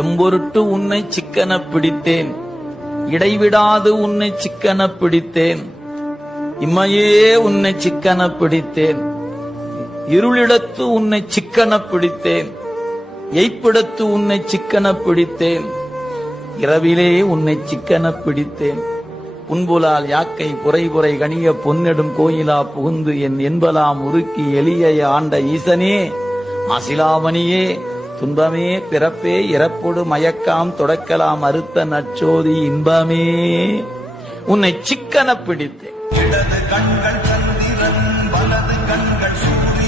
எம்பொருட்டு உன்னை சிக்கன பிடித்தேன், இடைவிடாது உன்னை சிக்கன பிடித்தேன், இம்மையே உன்னை சிக்கன பிடித்தேன், இருளிடத்து உன்னை சிக்கன பிடித்தேன், எய்ப்பிடத்து உன்னை சிக்கன பிடித்தேன், இரவிலே உன்னை சிக்கன பிடித்தேன், புன்புலால் யாக்கை புரை கணிய பொன்னெடும் கோயிலா புகுந்து என் என்பலாம் உருக்கி எளிய ஆண்ட ஈசனே, மாசிலாமணியே, துன்பமே பிறப்பே இறப்பொடு மயக்காம் தொடக்கலாம் அறுத்த நச்சோதி இன்பமே, உன்னை சிக்கன பிடித்தேன். இடது கண்கள் சந்திரன், வலது கண்கள் சூரியன்.